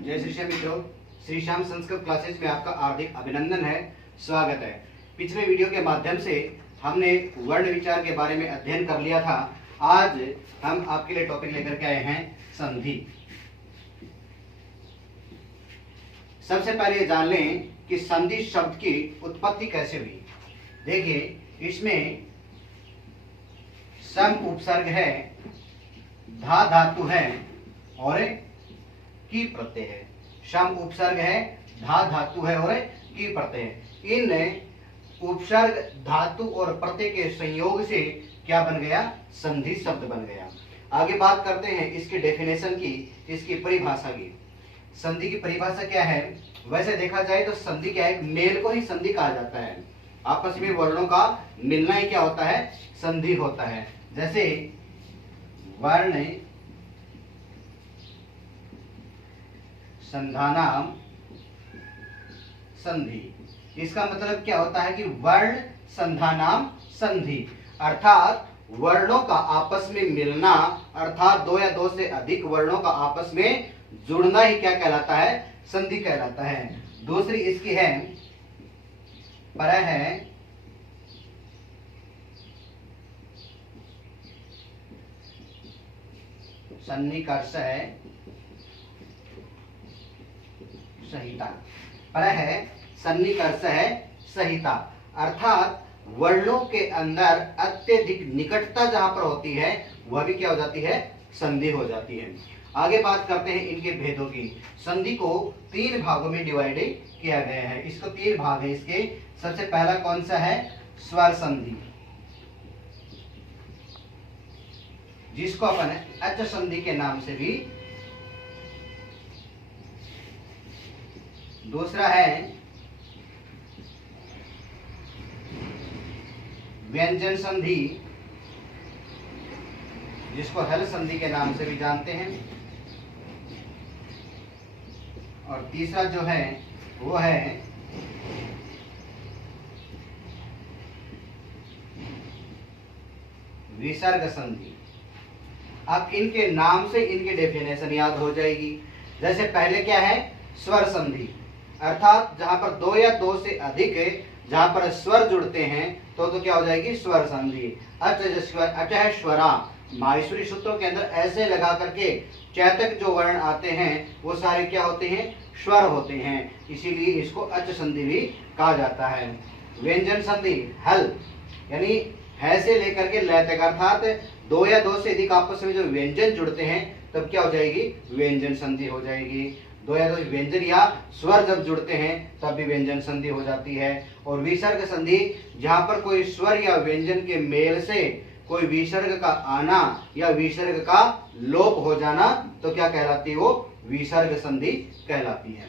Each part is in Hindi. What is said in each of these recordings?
जय श्री श्याम मित्रों, श्री श्याम संस्कृत क्लासेस में आपका हार्दिक अभिनंदन है, स्वागत है। पिछले वीडियो के माध्यम से हमने वर्ण विचार के बारे में अध्ययन कर लिया था। आज हम आपके लिए टॉपिक लेकर के आए हैं संधि। सबसे पहले जान लें कि संधि शब्द की उत्पत्ति कैसे हुई। देखिए, इसमें सम उपसर्ग है, धा धातु है और की प्रत्यय है। सम उपसर्ग है, धा धातु है और की प्रत्यय है। इन उपसर्ग, धातु और प्रत्यय के संयोग से क्या बन गया? संधि शब्द बन गया। आगे बात करते हैं इसकी डेफिनेशन की, इसकी परिभाषा की। संधि की परिभाषा क्या है? वैसे देखा जाए तो संधि क्या है? मेल को ही संधि कहा जाता है। आपस में वर्णों का मिलना ही क्या होता है? संधि होता है। जैसे वर्ण संधानाम संधि, इसका मतलब क्या होता है कि वर्ण संधानाम संधि, अर्थात वर्णों का आपस में मिलना, अर्थात दो या दो से अधिक वर्णों का आपस में जुड़ना ही क्या कहलाता है? संधि कहलाता है। दूसरी इसकी है परह है सन्निकर्ष है संहिता। परह है सन्निकर्ष है संहिता, अर्थात वर्णों के अंदर अत्यधिक निकटता जहां पर होती है वह भी क्या हो जाती है? संधि हो जाती है। आगे बात करते हैं इनके भेदों की। संधि को तीन भागों में डिवाइड किया गया है। इसको तीन भाग है इसके। सबसे पहला कौन सा है? स्वर संधि, जिसको अपन अच संधि के नाम से भी। दूसरा है व्यंजन संधि, जिसको हल संधि के नाम से भी जानते हैं। और तीसरा जो है वो है विसर्ग संधि। अब इनके नाम से इनकी डेफिनेशन याद हो जाएगी। जैसे पहले क्या है? स्वर संधि, अर्थात जहां पर दो या दो से अधिक जहां पर स्वर जुड़ते हैं तो क्या हो जाएगी? स्वर संधि। अचः स्वरा, माहेश्वरी सूत्रों के अंदर ऐसे लगा करके चैतक जो वर्ण आते हैं वो सारे क्या होते हैं? स्वर होते हैं, इसीलिए इसको अच संधि भी कहा जाता है। व्यंजन संधि, हल यानी है से लेकर के लय तक, अर्थात दो या दो से अधिक आपस में जो व्यंजन जुड़ते हैं तब क्या हो जाएगी? व्यंजन संधि हो जाएगी। दो या दो व्यंजन या स्वर जब जुड़ते हैं तब भी व्यंजन संधि हो जाती है। और विसर्ग संधि, जहां पर कोई स्वर या व्यंजन के मेल से कोई विसर्ग का आना या विसर्ग का लोप हो जाना तो क्या कहलाती है? वो विसर्ग संधि कहलाती है।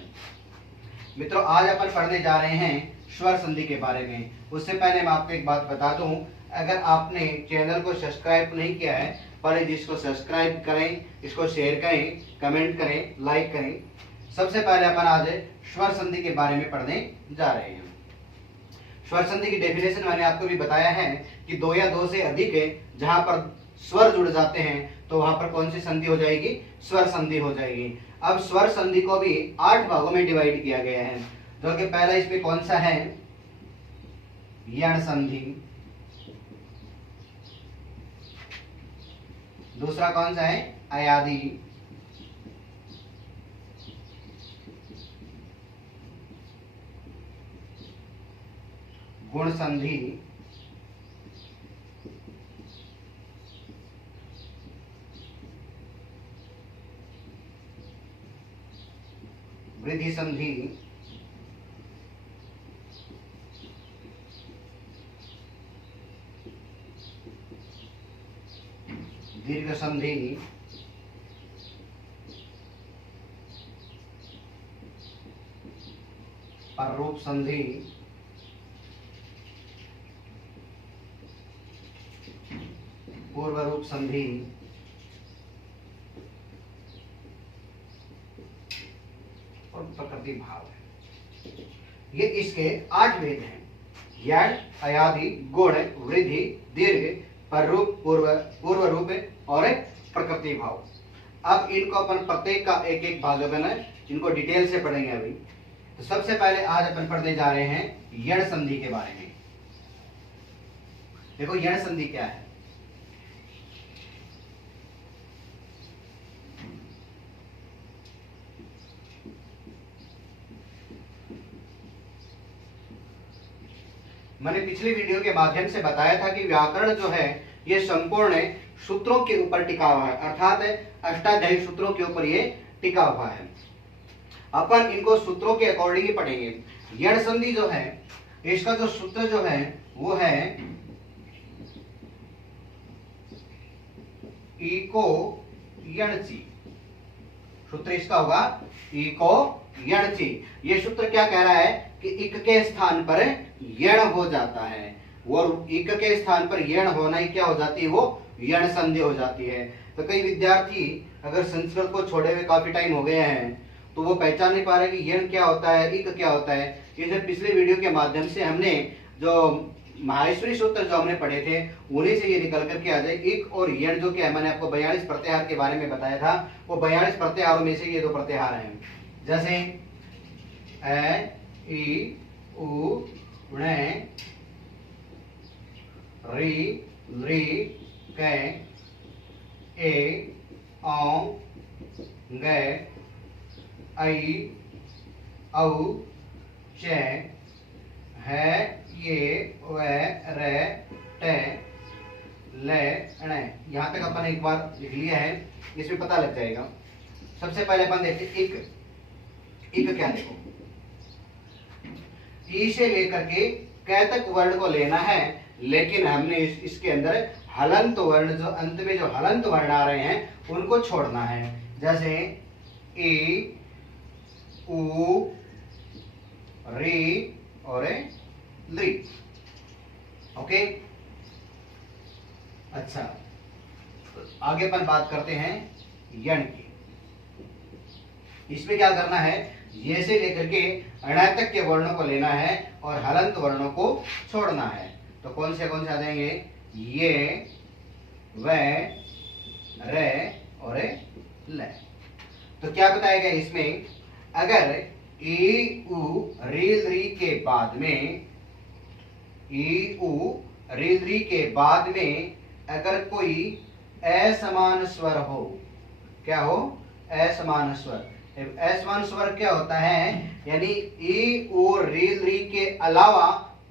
मित्रों, आज अपन पढ़ने जा रहे हैं स्वर संधि के बारे में। उससे पहले मैं आपको एक बात बता दूं, अगर आपने चैनल को सब्सक्राइब नहीं किया है, पहले इसको सब्सक्राइब करें, इसको शेयर करें, कमेंट करें, लाइक करें। सबसे पहले अपन आज स्वर संधि के बारे में पढ़ने जा रहे हैं। स्वर संधि की डेफिनेशन मैंने आपको भी बताया है कि दो या दो से अधिक जहां पर स्वर जुड़ जाते हैं तो वहां पर कौन सी संधि हो जाएगी? स्वर संधि हो जाएगी। अब स्वर संधि को भी 8 भागों में डिवाइड किया गया है, जो कि पहला इसमें कौन सा है? यण संधि। दूसरा कौन सा है? अयादि। गुण संधि। वृद्धि संधि। दीर्घ संधि। पररूप संधि। पूर्व रूप संधि। और प्रकृति भाव है। ये इसके 8 भेद हैं। यण, अयादि, गुण, वृद्धि, दीर्घ, पररूप, पूर्व रूप और प्रकृति भाव। अब इनको अपन प्रत्येक का एक एक भाग बनाए, इनको डिटेल से पढ़ेंगे अभी। तो सबसे पहले आज अपन पढ़ने जा रहे हैं यण संधि के बारे में। देखो यण संधि क्या है। मैंने पिछली वीडियो के माध्यम से बताया था कि व्याकरण जो है ये संपूर्ण सूत्रों के ऊपर टिका हुआ है, अर्थात अष्टाध्यायी सूत्रों के ऊपर ये टिका हुआ है। अपन इनको सूत्रों के अकॉर्डिंग ही पढ़ेंगे। यण संधि जो है इसका जो सूत्र जो है वो है इको यणचि। सूत्र इसका होगा इको यणचि। ये सूत्र क्या कह रहा है कि इक के स्थान पर यण हो जाता है, और इक के स्थान पर यण होना ही क्या हो जाती है, वो यण संधि हो जाती है। तो कई विद्यार्थी अगर संस्कृत को छोड़े हुए काफी टाइम हो गए हैं तो वो पहचान नहीं पा रहे कि यण क्या होता है, इक क्या होता है। इसे पिछले वीडियो के माध्यम से हमने जो माहेश्वरी सूत्र जो हमने पढ़े थे उन्हीं से ये निकल करके आ जाए। इक और यण जो क्या है, मैंने आपको 42 प्रत्याहार के बारे में बताया था, वो 42 प्रत्याहारों में से ये 2 प्रत्याहार हैं। जैसे ए ई उ ऋ री ली कै ए औ गै ऐ औ चै है ये व रे टे ले ण। यहाँ तक अपन एक बार लिख लिया है, इसमें पता लग जाएगा। सबसे पहले अपन देखते इक क्या, देखो ई से लेकर के कै तक वर्ण को लेना है, लेकिन हमने इसके अंदर हलंत वर्ण जो अंत में जो हलंत वर्ण आ रहे हैं उनको छोड़ना है। जैसे ए उ री और ली। ओके, अच्छा तो आगे अपन बात करते हैं यण की। इसमें क्या करना है, ये से लेकर के अण तक के वर्णों को लेना है और हलंत वर्णों को छोड़ना है। तो कौन से आ जाएंगे, ये व रे और ल। तो क्या बताया गया इसमें, अगर ई उ री के बाद में, ई उ री के बाद में अगर कोई असमान स्वर हो, क्या हो, असमान स्वर। असमान स्वर क्या होता है, यानी ई उ री के अलावा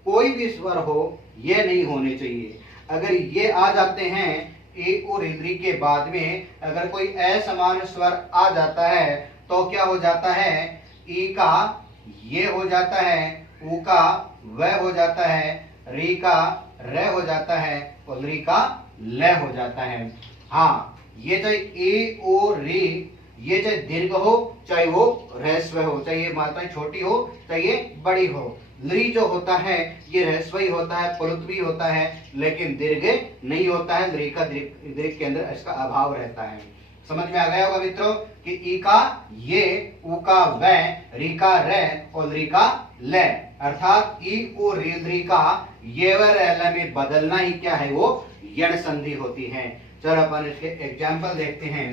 कोई भी स्वर हो ये नहीं होने चाहिए। अगर ये आ जाते हैं ई उ री के बाद में, अगर कोई असमान स्वर आ जाता है तो क्या हो जाता है, ई का ये हो जाता है, उ का व हो जाता है, री का र हो जाता है और री का ल हो जाता है। हाँ, ये चाहे ई उ री, ये चाहे दीर्घ हो चाहे वो ह्रस्व हो, चाहे ये मात्राएं छोटी हो चाहे ये बड़ी हो। ली जो होता है ये ह्रस्व ही होता है, प्लुत भी होता है, लेकिन दीर्घ नहीं होता है। ली का दीर्घ के अंदर इसका अभाव रहता है। समझ में आ गया होगा मित्रों कि ई का ये, उ का व, री का र और ली का ल, अर्थात ई उ री का ये व र में बदलना ही क्या है, वो यण संधि होती है। चलो अपन इसके एग्जाम्पल देखते हैं।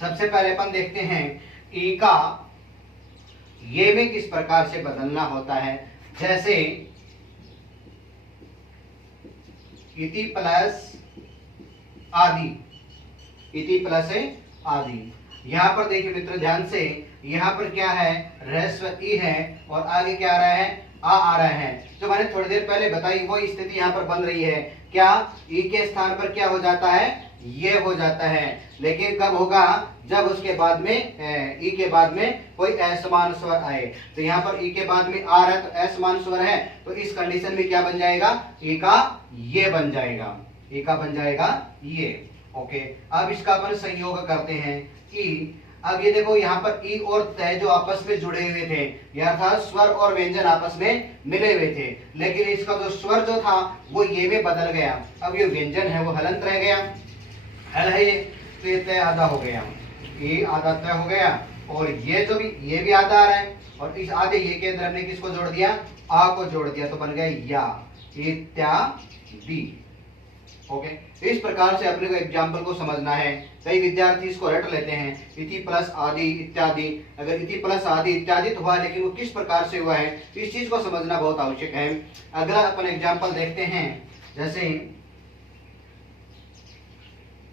सबसे पहले अपन देखते हैं ई का ये में किस प्रकार से बदलना होता है। जैसे इति प्लस आदि, इति प्लस आदि। यहाँ पर देखिए मित्र ध्यान से, यहाँ पर क्या है, ह्रस्व ई है और आगे क्या आ रहा है, आ रहा है। जो मैंने थोड़ी देर पहले बताई वो स्थिति यहाँ पर बन रही है। क्या, ई के स्थान पर क्या हो जाता है, ये हो जाता है। लेकिन कब होगा, जब उसके बाद में ई के बाद में कोई असमान स्वर आए। तो यहाँ पर ई के बाद में आ रहा है तो असमान स्वर है, तो इस कंडीशन में क्या बन जाएगा, ई का ये बन जाएगा, ई का बन जाएगा ये। ओके, अब इसका अपन संयोग करते हैं ई। अब ये देखो यहाँ पर ई और तय जो आपस में जुड़े हुए थे, यह था स्वर और व्यंजन आपस में मिले हुए थे, लेकिन इसका जो स्वर जो था वो ये में बदल गया। अब ये व्यंजन है वो हलंत रह गया, हल है ये, तो ये तय आधा हो गया, ये आधा तय हो गया और ये जो भी, ये भी आधा आ रहा है और इस आधे ये के अंदर हमने किसको जोड़ दिया, आ को जोड़ दिया, तो बन गया या, इत्यादि। ओके, इस प्रकार से अपने को एग्जाम्पल को समझना है। कई विद्यार्थी इसको रट लेते हैं, इति प्लस आदि इत्यादि। अगर इति प्लस आदि इत्यादि तो हुआ, लेकिन वो किस प्रकार से हुआ है इस चीज को समझना बहुत आवश्यक है। अगला अपन एग्जाम्पल देखते हैं, जैसे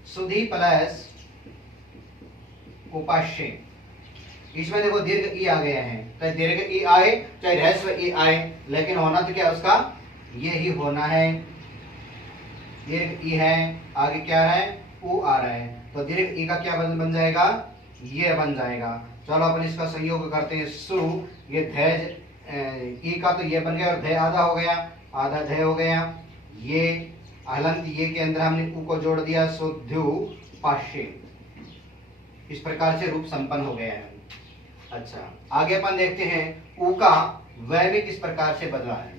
सुधी प्लस उपास्य। इसमें देखो दीर्घ ई आ गया है, चाहे दीर्घ ई आए चाहे ह्रस्व ई आए, लेकिन होना तो क्या उसका ये ही होना है। दीर्घ ई है, आगे क्या है ऊ आ रहा है, तो दीर्घ ई का क्या बन जाएगा, ये बन जाएगा। चलो अपन इसका संयोग करते हैं। सु, ये धैज ई का तो ये बन गया और धै आधा हो गया, आधा धै हो गया। ये हलंत ये के अंदर हमने ऊ को जोड़ दिया, सो ध्यु पाश्य। इस प्रकार से रूप संपन्न हो गया है। अच्छा, आगे अपन देखते हैं ऊ का वह भी किस प्रकार से बदला है।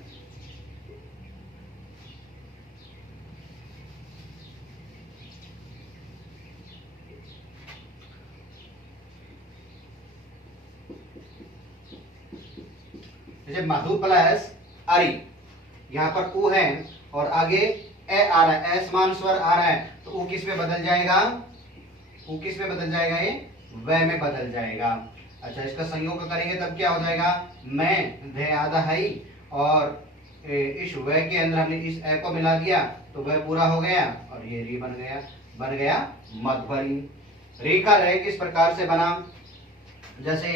जैसे मधु प्लस अरि, यहाँ पर ऊ है और आगे ए आ रहा है, ए समान स्वर आ रहा है, तो ऊ किस में बदल जाएगा, ऊ किस में बदल जाएगा, ये वह में बदल जाएगा। अच्छा, इसका संयोग करेंगे तब क्या हो जाएगा, मैं धे आधा है और इस वह के अंदर हमने इस ए को मिला दिया तो वह पूरा हो गया और ये री बन गया मधुबरी। री का रे किस प्रकार से बना, जैसे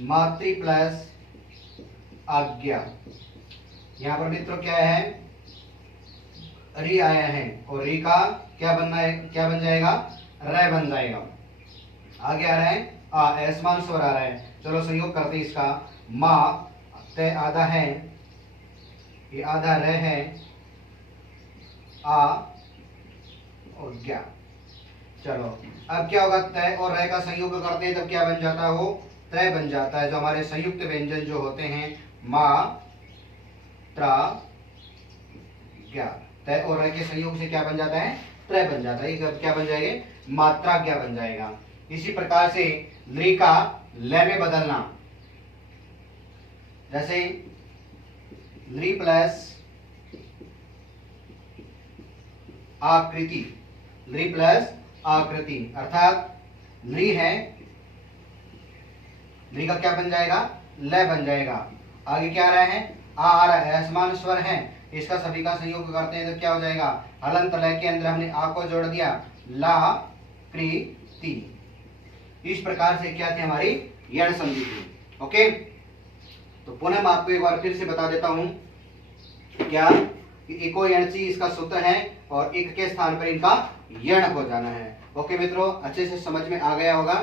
मातृ प्लस आज्ञा। यहाँ पर मित्रों क्या है, री आया है और री का क्या बनना है, क्या बन जाएगा, रे बन जाएगा। आगे आ रहा है आसमान स्वर आ रहा है। चलो संयोग करते हैं इसका। माँ ते आधा है, ये आधा रे है, आ और ज्ञा। चलो अब क्या होगा, तय और रे का संयोग करते हैं तब क्या बन जाता है, वो तय बन जाता है। जो हमारे संयुक्त व्यंजन जो होते हैं मा त्रा ज्ञा, तय और रे के संयोग से क्या बन जाता है, त्रय बन जाता है। ये क्या बन जाएगा, मात्रा क्या बन जाएगा। इसी प्रकार से लृ का ल में बदलना, जैसे लृ प्लस आकृति, लृ प्लस आकृति, अर्थात लृ है, लृ का क्या बन जाएगा, ल बन जाएगा। आगे क्या आ रहा है, आ रहा है, असमान स्वर है, इसका सभी का संयोग करते हैं तो क्या हो जाएगा, हलंत लय के अंदर हमने आ को जोड़ दिया, ला कृति। इस प्रकार से क्या थी हमारी यण संधि थी। ओके, तो पुनः मैं आपको एक बार फिर से बता देता हूं क्या, इको यणसी इसका सूत्र है और एक के स्थान पर इनका यण हो जाना है। ओके मित्रों, अच्छे से समझ में आ गया होगा।